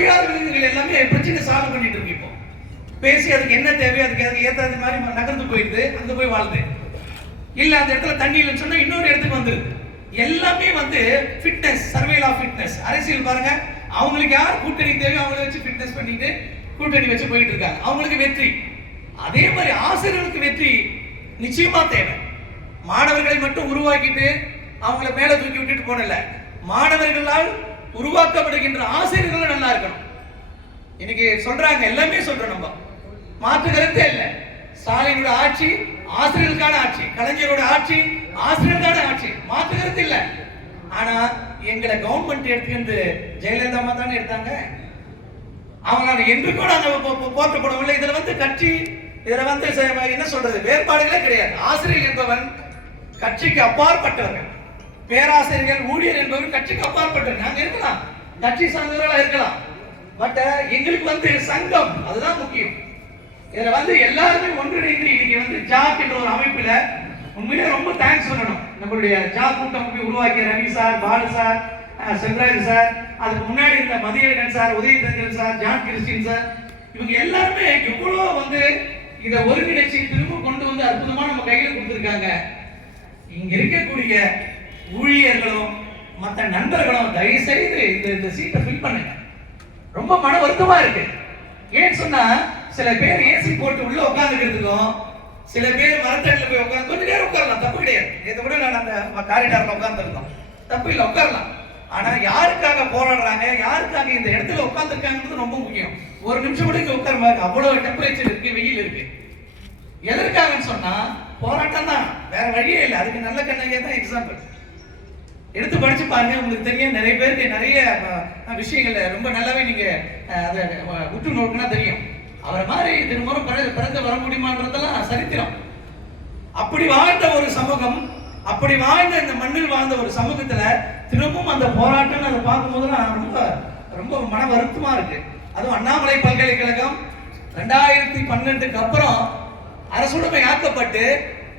முடியாத விலங்குகள் எல்லாமே பிரச்சனை சால்வ் பண்ணிட்டு இருக்கு. இப்போ பேசி அதுக்கு என்ன தேவையோ அதுக்கு ஏற்றது மாதிரி நகர்ந்து போயிடுது, அங்க போய் வாழ்ந்து. இல்ல அந்த இடத்துல தண்ணி இல்லைன்னு சொன்னா இன்னொரு இடத்துக்கு வந்துருது. எல்லாமே ஃபிட்னஸ், சர்வைவல் ஆஃப் ஃபிட்னஸ். அரசியல் பாருங்க, அவங்களுக்கு யார் கூட்டணி தேவையோ அவங்கள வச்சு ஃபிட்னஸ் பண்ணிட்டு கூட்டணி வச்சு போயிட்டு இருக்காங்க, அவங்களுக்கு வெற்றி. அதே மாதிரி ஆசிரியர்களுக்கு வெற்றி நிச்சயமா தேவை. மாணவர்களை மட்டும் உருவாக்கிட்டு அவங்கள மேல தூக்கி விட்டுட்டு போனல, மாணவர்களால் உருவாக்கப்படுகின்ற ஆசிரியர்களும் நல்லா இருக்கணும். இன்னைக்கு சொல்றாங்க, எல்லாமே சொல்றோம், நம்ம மாற்று கருத்தே இல்லை. ஸ்டாலினோட ஆட்சி ஆசிரியர்களுக்கான ஆட்சி, கலைஞரோட ஆட்சி ஆசிரியர்களுக்கான ஆட்சி, மாற்று கருத்து இல்லை. ஆனா எங்களை கவர்மெண்ட் எடுத்துக்கிட்டு ஜெயலலிதா அம்மா தானே எடுத்தாங்க. அவங்க என்று கூட நாங்க போற்றப்படவில்லை. இதுல கட்சி, இதுல என்ன சொல்றது, வேறுபாடுகளே கிடையாது. ஆசிரியர் என்பவன் கட்சிக்கு அப்பாற்பட்டவர்கள், பேராசிரியர்கள், ஊழியர் என்பவர்கள் கட்சிக்கு அப்பாற்பட்டவர்கள். நாங்க இருக்கலாம், கட்சி சார்ந்தவர்களா இருக்கலாம். பட் எங்களுக்கு சங்கம் அதுதான் முக்கியம். இதுல எல்லாருமே ஒன்றிணைந்து இன்னைக்கு ஜாக் என்ற ஒரு அமைப்புல உண்மையிலே ரொம்ப தேங்க்ஸ் சொல்லணும். நம்மளுடைய ஜாக் கூட்டம் உருவாக்கிய Ravi sir, Balu sir, Selvaraj sir, அதுக்கு முன்னாடி இருந்த Mathiyazhagan sir, Udhayathangan sir, John Christine sir, இவங்க எல்லாருமே எவ்வளவு இதை ஒருங்கிணைச்சு திரும்ப கொண்டு அற்புதமா நம்ம கையில கொடுத்திருக்காங்க. இங்க இருக்கக்கூடிய ஊழியர்களும் மற்ற நண்பர்களும் தயவு செய்து இந்த சீட்டை ஃபில் பண்ணுங்க. ரொம்ப மன வருத்தமா இருக்கு. ஏன்னு சொன்னா சில பேர் ஏசி போட்டு உள்ள உட்காந்துக்கிறதுக்கும், சில பேர் மரத்தடியில போய் உட்காந்து கொஞ்ச நேரம் உட்காரலாம், தப்பு கிடையாது. இதை கூட நான் அந்த காரிடார்ல உட்காந்துருந்தோம், தப்பு இல்லை, உட்காரலாம். ஆனா யாருக்காக போராடுறாங்க, யாருக்காக இந்த இடத்துல உட்காந்துருக்காங்கிறது ரொம்ப முக்கியம். ஒரு நிமிஷம் கூட இங்க உட்காருவாங்க, அவ்வளவு டெம்பரேச்சர் இருக்கு, வெயில் இருக்கு. எதற்காகன்னு சொன்னா போராட்டம் தான், வேற வழியே இல்லை. அதுக்கு நல்ல கண்ணகியா தான் எக்ஸாம்பிள். எடுத்து படிச்சு பாருங்க, உங்களுக்கு தெரியும். நிறைய பேருக்கு நிறைய விஷயங்கள்ல ரொம்ப நல்லாவே நீங்க அதை உற்று நோக்குனா தெரியும். அவரை மாதிரி திரும்பவும் பிறந்து வர முடியுமான்றதெல்லாம் சரித்திரம். அப்படி வாழ்ந்த ஒரு சமூகம், அப்படி வாழ்ந்த இந்த மண்ணில் வாழ்ந்த ஒரு சமூகத்துல திரும்பவும் அந்த போராட்டம் அதை பார்க்கும் போதுலாம் ரொம்ப ரொம்ப மன வருத்தமா இருக்கு. அதுவும் அண்ணாமலை பல்கலைக்கழகம் 2012க்கு அப்புறம் அரசுடைமை ஆக்கப்பட்டு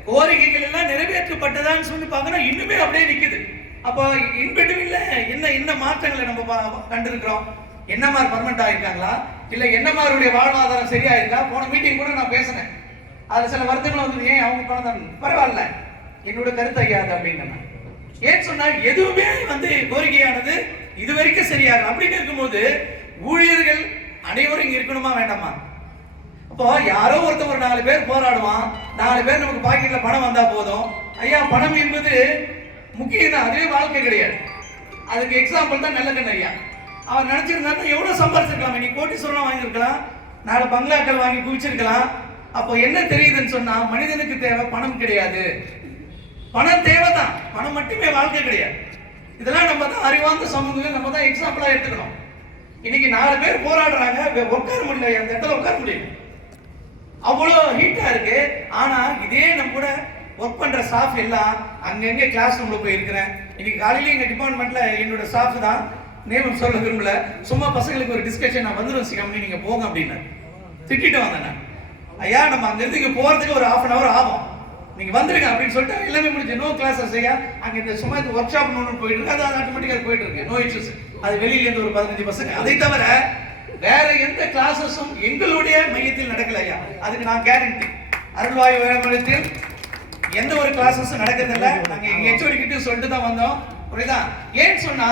கோரிக்கைகள் எல்லாம் நிறைவேற்றப்பட்டதான்னு சொல்லி பார்க்கணும், இன்னுமே அப்படியே நிக்குது. அப்போ இன்பிட்வீன்ல என்ன மாற்றங்களை நம்ம கண்டிருக்கிறோம்? என்ன மாதிரி பர்மனெண்ட் ஆயிருக்காங்களா, இல்ல என்ன மாதிரியுடைய வாழ்வாதாரம் சரியா இருக்கா? போன மீட்டிங் கூட நான் பேசினேன், அதுல சில வருத்தங்களும் ஏன் அவங்க பணம் பரவாயில்ல, என்னோட கருத்து ஐயாது அப்படின்னு. ஏன் சொன்னா எதுவுமே கோரிக்கையானது இது வரைக்கும் சரியாக அப்படின்னு இருக்கும்போது ஊழியர்கள் அனைவரும் இங்க இருக்கணுமா வேண்டாமா? அப்போ யாரோ ஒருத்தர் ஒரு 4 பேர் போராடுவான், 4 பேர் நமக்கு பாக்கெட்ல பணம் வந்தா போதும். ஐயா, பணம் என்பது முக்கியம் தான், அதுவே வாழ்க்கை கிடையாது. அதுக்கு எக்ஸாம்பிள் தான் நல்லகண்ண ஐயா. அவர் நினைச்சிருந்தா எவ்வளவு சம்பாதிச்சிருக்கலாம், இன்னைக்கு கோட்டீஸ்வரம் வாங்கியிருக்கலாம், 4 பங்களாக்கள் வாங்கி குவிச்சிருக்கலாம். அப்போ என்ன தெரியுதுன்னு சொன்னா மனிதனுக்கு தேவை பணம் கிடையாது, பணம் தேவைதான், பணம் மட்டுமே வாழ்க்கை கிடையாது. இதெல்லாம் நம்ம தான் அறிவார்ந்த சமூகங்கள் நம்ம தான் எக்ஸாம்பிளா எடுத்துக்கணும். இன்னைக்கு 4 பேர் போராடுறாங்க, உட்கார முடியல, அந்த இடத்துல உட்கார முடியல, அவ்வளோ ஹீட்டா இருக்கு. ஆனா இதே நம்ம கூட ஒர்க் பண்ற ஸ்டாஃப் எல்லாம் அங்கங்க கிளாஸ் ரூம்ல போய் இருக்கிறேன். இன்னைக்கு காலையில எங்க டிபார்ட்மெண்ட்ல என்னோட ஸ்டாஃப் தான், நேம் சொல்ல விரும்பல, சும்மா பசங்களுக்கு ஒரு டிஸ்கஷன், நான் வந்துடும் கம்பெனி நீங்க போங்க அப்படின்னு திட்டிட்டு வந்தேன். ஐயா, நம்ம அங்க இருந்து இங்க போறதுக்கு ஒரு 1/2 hour ஆகும், நீங்க வந்துருங்க அப்படின்னு சொல்லிட்டு எல்லாமே முடிஞ்சு. நோ கிளாஸஸ் ஐயா, அங்க இந்த சும்மா இந்த ஒர்க் ஷாப் ஒன்று போயிட்டு இருக்கு, அது ஆட்டோமேட்டிக்கா போயிட்டு இருக்கு, நோ இஷ்யூஸ். அது வெளியில இருந்து ஒரு 15 பசங்க. அதை தவிர வேற எந்த கிளாஸஸும் எங்களுடைய மையத்தில் நடக்கல ஐயா, அதுக்கு நான் கேரண்டி. அருள்வாயு வேளாண்மையத்தில் எந்த ஒரு கிளாஸஸும் நடக்கிறதில்ல. நாங்க எங்க ஹெச்ஓடி கிட்ட சொல்லிட்டு தான் வந்தோம், புரியுதா? ஏன்னு சொன்னா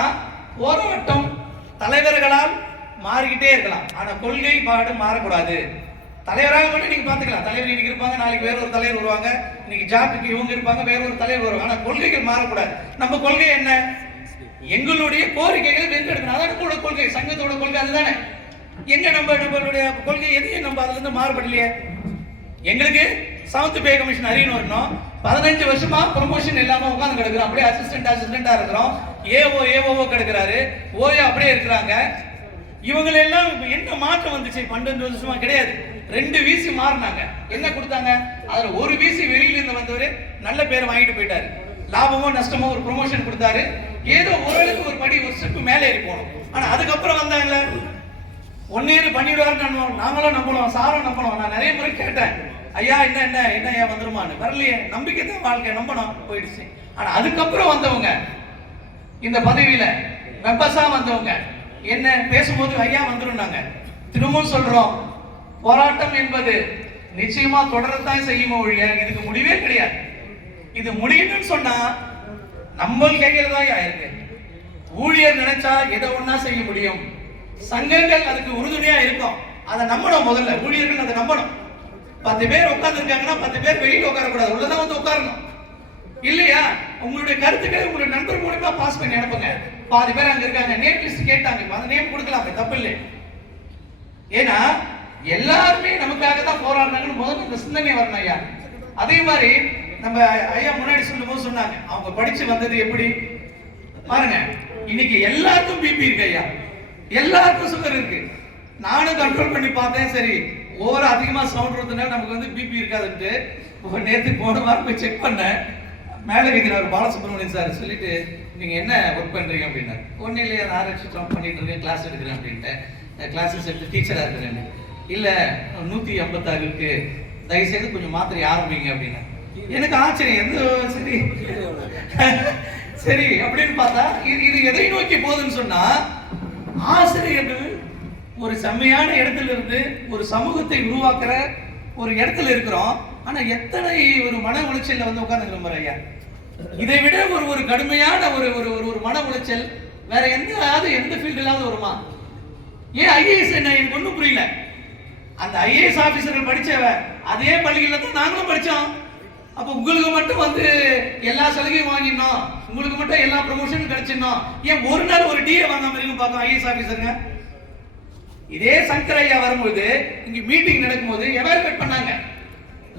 போராட்டம் தலைவர்களால் மாறிக்கிட்டே இருக்கலாம், ஆனா கொள்கை பாடு மாறக்கூடாது. தலைவராக மட்டும் நீங்க பாத்துக்கலாம், தலைவர் இன்னைக்கு இருப்பாங்க, நாளைக்கு வேற ஒரு தலைவர் வருவாங்க, இன்னைக்கு ஜாக்குக்கு இவங்க இருப்பாங்க, வேற ஒரு தலைவர் வருவாங்க, ஆனா கொள்கைகள் மாறக்கூடாது. நம்ம கொள்கை என்ன? எங்களுடைய கோரிக்கைகளை வென்றெடுக்கணும், அதான் நம்மளோட கொள்கை, சங்கத்தோட கொள்கை அதுதானே. எங்க நம்மளுடைய கொள்கை எதையும் நம்ம அதுல இருந்து மாறுபடலையே. எங்களுக்கு 7th பே கமிஷன் அறியணும் வரணும், 15 வருஷமா ப்ரொமோஷன் இல்லாம உட்கார்ந்து கிடக்குறோம், அப்படியே அசிஸ்டண்டா இருக்கிறோம், ஏஓ கிடக்குறாரு, ஓயா அப்படியே இருக்கிறாங்க. இவங்க எல்லாம் என்ன மாற்றம் வந்துச்சு? 12 வருஷமா கிடையாது. 2 விசி மாறினாங்க, என்ன கொடுத்தாங்க? அதுல ஒரு விசி வெளியில இருந்து வந்தவரு நல்ல பேரை வாங்கிட்டு போயிட்டாரு, லாபமோ நஷ்டமோ ஒரு ப்ரொமோஷன் கொடுத்தாரு, ஏதோ ஓரளவுக்கு ஒரு படி ஒரு ஸ்டெப் மேலே ஏறி போனோம். ஆனா அதுக்கப்புறம் வந்தாங்கல்ல, 1 year பண்ணிடுவாருன்னு நாங்களும் நம்பணும், சாரும் நம்பணும். நான் நிறைய முறை கேட்டேன், ஐயா என்ன ஐயா வந்துருமான்னு, வரலையே. நம்பிக்கை தான் வாழ்க்கை, நம்பணும், போயிடுச்சு. ஆனா அதுக்கப்புறம் வந்தவங்க இந்த பதவியில மெம்பர்ஸா வந்தவங்க என்ன பேசும்போது ஐயா வந்துருந்தாங்க. திரும்பவும் சொல்றோம், போராட்டம் என்பது நிச்சயமா தொடரத்தான் செய்யுமோ ஒழிய இதுக்கு முடிவே கிடையாது. இது முடியணும்னு சொன்னா நம்ம கையில தான் இருக்கு. ஊழியர் நினைச்சா எதை ஒண்ணா செய்ய முடியும். சங்கங்கள் அதுக்கு உறுதுணையா இருக்கும். அதை நம்பணும். முதல்ல ஊழியர்கள் அதை நம்பணும். 10 பேர் உட்கார்ந்து இருக்காங்கன்னா 10 பேர் வெளியில உட்காரக்கூடாது, உள்ளதான் வந்து உட்காரணும். இல்லையா உங்களுடைய கருத்துக்களை உங்களுடைய நண்பர் மூலமா பாஸ் பண்ணி அனுப்புங்க. பாதி பேர் அங்க இருக்காங்க, நேம் லிஸ்ட் கேட்டாங்க, அந்த நேம் கொடுக்கலாம், தப்பு இல்லை. ஏன்னா எல்லாருமே நமக்காக தான் போராடுறாங்கன்னு முதல்ல இந்த சிந்தனை வரணும் ஐயா. அதே மாதிரி நம்ம ஐயா முன்னாடி சொல்லும் போது சொன்னாங்க, அவங்க படிச்சு வந்தது எப்படி பாருங்க. இன்னைக்கு எல்லாருக்கும் பிபி இருக்கு ஐயா, எல்லாருக்கும் சுகர் இருக்கு. நானும் கண்ட்ரோல் பண்ணி பார்த்தேன். சரி, ஓவரா அதிகமா சவுண்ட் வரதுனால நமக்கு வந்து பிபி இருக்காதுன்ட்டு நேற்று போன வாரம் போய் செக் பண்ணேன். மேலே இருக்கிறார் பாலசுப்ரமணியன் சார் சொல்லிட்டு, நீங்க என்ன ஒர்க் பண்றீங்க அப்படின்னா, ஒன்னும் இல்லையா ஆராய்ச்சி பண்ணிட்டு இருக்கேன், கிளாஸ் எடுக்கிறேன் அப்படின்ட்டு. கிளாஸஸ் எடுத்து டீச்சரா இருக்கிறேன். இல்ல 156 இருக்கு, தயவுசெய்து கொஞ்சம் மாத்திரை ஆரம்பிங்க அப்படின்னா. எனக்கு ஆச்சரியம். எந்த சரி சரி அப்படின்னு பார்த்தா இது எதை நோக்கி போகுதுன்னு சொன்னா, ஆசிரியர்கள் ஒரு செம்மையான இடத்துல இருந்து ஒரு சமூகத்தை உருவாக்குற ஒரு இடத்துல இருக்கிறோம். ஆனா எத்தனை ஒரு மன உளைச்சல் வந்து உட்கார்ந்து ஐயா. இதை விட ஒரு கடுமையான ஒரு மன உளைச்சல் வேற எந்த ஃபீல்டிலாவது வருமா? ஏன் ஐஏஎஸ் என்ன எனக்கு ஒன்றும் புரியல. அந்த ஐஏஎஸ் ஆபீசர்கள் படிச்ச அதே பள்ளிகளில் தான் நாங்களும் படிச்சோம். அப்ப உங்களுக்கு மட்டும் வந்து எல்லா சலுகையும் வாங்கிடணும், உங்களுக்கு மட்டும் எல்லா ப்ரமோஷனும் கிடைச்சிடணும். ஏன் ஒரு நாள் ஒரு டிஏ வாங்காம இருக்கும் பார்க்கும் ஐஏஎஸ் ஆபீசருங்க. இதே சங்கர் ஐயா வரும்போது இங்க மீட்டிங் நடக்கும்போது எவாலுவேட் பண்ணாங்க.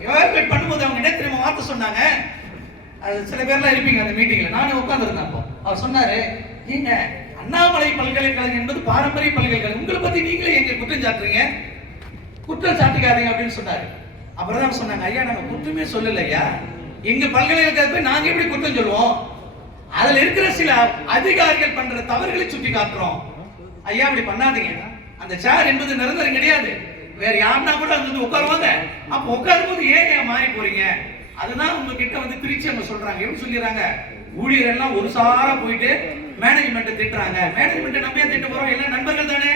எவாலுவேட் பண்ணும்போது அவங்க என்ன தெரியுமா வார்த்தை சொன்னாங்க? அது சில பேர்லாம் இருப்பீங்க அந்த மீட்டிங்ல, நானும் உட்கார்ந்துருந்தேன். அப்போ அவர் சொன்னாரு, நீங்க அண்ணாமலை பல்கலைக்கழகம் என்பது பாரம்பரிய பல்கலைக்கழகம், உங்களை பத்தி நீங்களே எங்க குற்றம் சாட்டுறீங்க, குற்றம் சாட்டிக்காதீங்க அப்படின்னு சொன்னாரு. அப்புறம் தான் சொன்னாங்க, ஐயா நாங்க குற்றமே சொல்லல ஐயா, எங்க பல்கலைக்கழகத்தை நாங்க எப்படி குற்றம் சொல்லுவோம், அதுல இருக்கிற சில அதிகாரிகள் பண்ற தவறுகளை சுட்டி காட்டுறோம். ஐயா அப்படி பண்ணாதீங்க, அந்த சேர் என்பது நிரந்தரம் கிடையாது, வேற யாருன்னா கூட அங்க உட்காருவாங்க. அப்ப உட்காரும் போது ஏன் மாறி போறீங்க? அதுதான் உங்ககிட்ட வந்து திருச்சி அவங்க சொல்றாங்க. எப்படி சொல்லிடுறாங்க, ஊழியர் எல்லாம் ஒரு சாரா போயிட்டு மேனேஜ்மெண்ட் திட்டுறாங்க. மேனேஜ்மெண்ட் நம்ம ஏன் திட்ட போறோம்? எல்லாம் நண்பர்கள் தானே,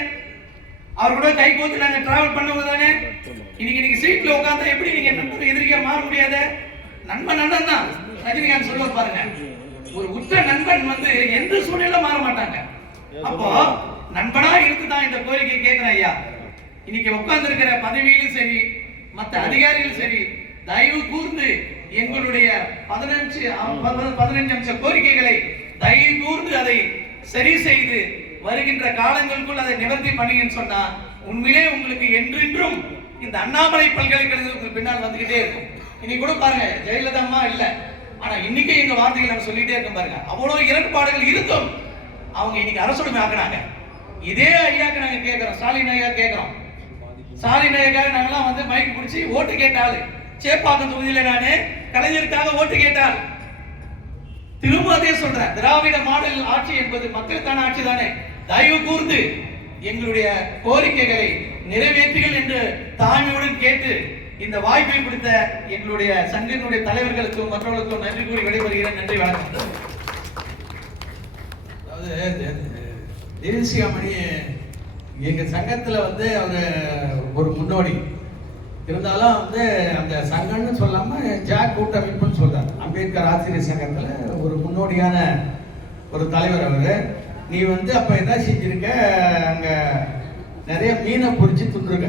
அவர் கூட கை கோத்து நாங்க டிராவல் பண்ணவங்க தானே. இன்னைக்கு நீங்க சீட்ல உட்கார்ந்தா எப்படி நீங்க நண்பர் எதிரியா மாற முடியாது? நண்பன் நண்பன் தான். ரஜினிகாந்த் சொல்ல பாருங்க, ஒரு உற்ற நண்பன் வந்து எந்த சூழ்நிலை மாற மாட்டாங்க. அப்போ நண்பனா இருக்குதான் இந்த கோரிக்கை கேட்கிறேன் ஐயா. இன்னைக்கு உட்கார்ந்து இருக்கிற பதவியிலும் சரி, மற்ற அதிகாரிகளும் சரி, தயவு கூர்ந்து எங்களுடைய 15 அம்ச கோரிக்கைகளை தயவு கூர்ந்து அதை சரி செய்து வருகின்ற காலங்களுக்குள் அதை நிவர்த்தி பண்ணீங்கன்னு சொன்னா உண்மையிலே உங்களுக்கு என்றென்றும் இந்த அண்ணாமலை பல்கலைக்கழகத்துக்கு பின்னால் வந்துகிட்டே இருக்கும். இன்னைக்கு கூட பாருங்க, ஜெயலலிதா அம்மா இல்ல, ஆனா இன்னைக்கு எங்க வார்த்தைகள் நம்ம சொல்லிட்டே இருக்கோம் பாருங்க. அவ்வளவு இரண்டுபாடுகள் இருந்தும் அவங்க இன்னைக்கு அரசுடைமை ஆக்குறாங்க. இதே ஐயாக்கு நாங்க கேட்கிறோம், ஸ்டாலின் ஐயா கேட்கிறோம். ஸ்டாலின் ஐயாக்காக நாங்கெல்லாம் வந்து மைக் பிடிச்சி ஓட்டு கேட்டால், சேப்பாக்கம் தொகுதியில நானு கலைஞருக்காக ஓட்டு கேட்டால், திரும்ப அதே சொல்றேன், திராவிட மாடல் ஆட்சி என்பது மக்களுக்கான ஆட்சி தானே. தயவு கூர்ந்து எங்களுடைய கோரிக்கைகளை நிறைவேற்றுகள் என்று தாழ்மையுடன் கேட்டு இந்த வாய்ப்பை கொடுத்த எங்களுடைய சங்கத்தினுடைய தலைவர்களுக்கும் மற்றவர்களுக்கும் நன்றி கூறி விடைபெறுகிறேன். நன்றி, வணக்கம். தேசியமணி எங்க சங்கத்துல வந்து ஒரு முன்னோடி இருந்தாலும் வந்து அந்த சங்கம்னு சொல்லாம ஜாக் கூட்டமைப்புன்னு சொல்றாரு. அம்பேத்கர் ஆசிரியர் சங்கத்துல ஒரு முன்னோடியான ஒரு தலைவர் அவரு. நீ வந்து அப்ப என்ன செஞ்சிருக்க, அங்க நிறைய மீனை பொறிச்சு துண்டுருக்க.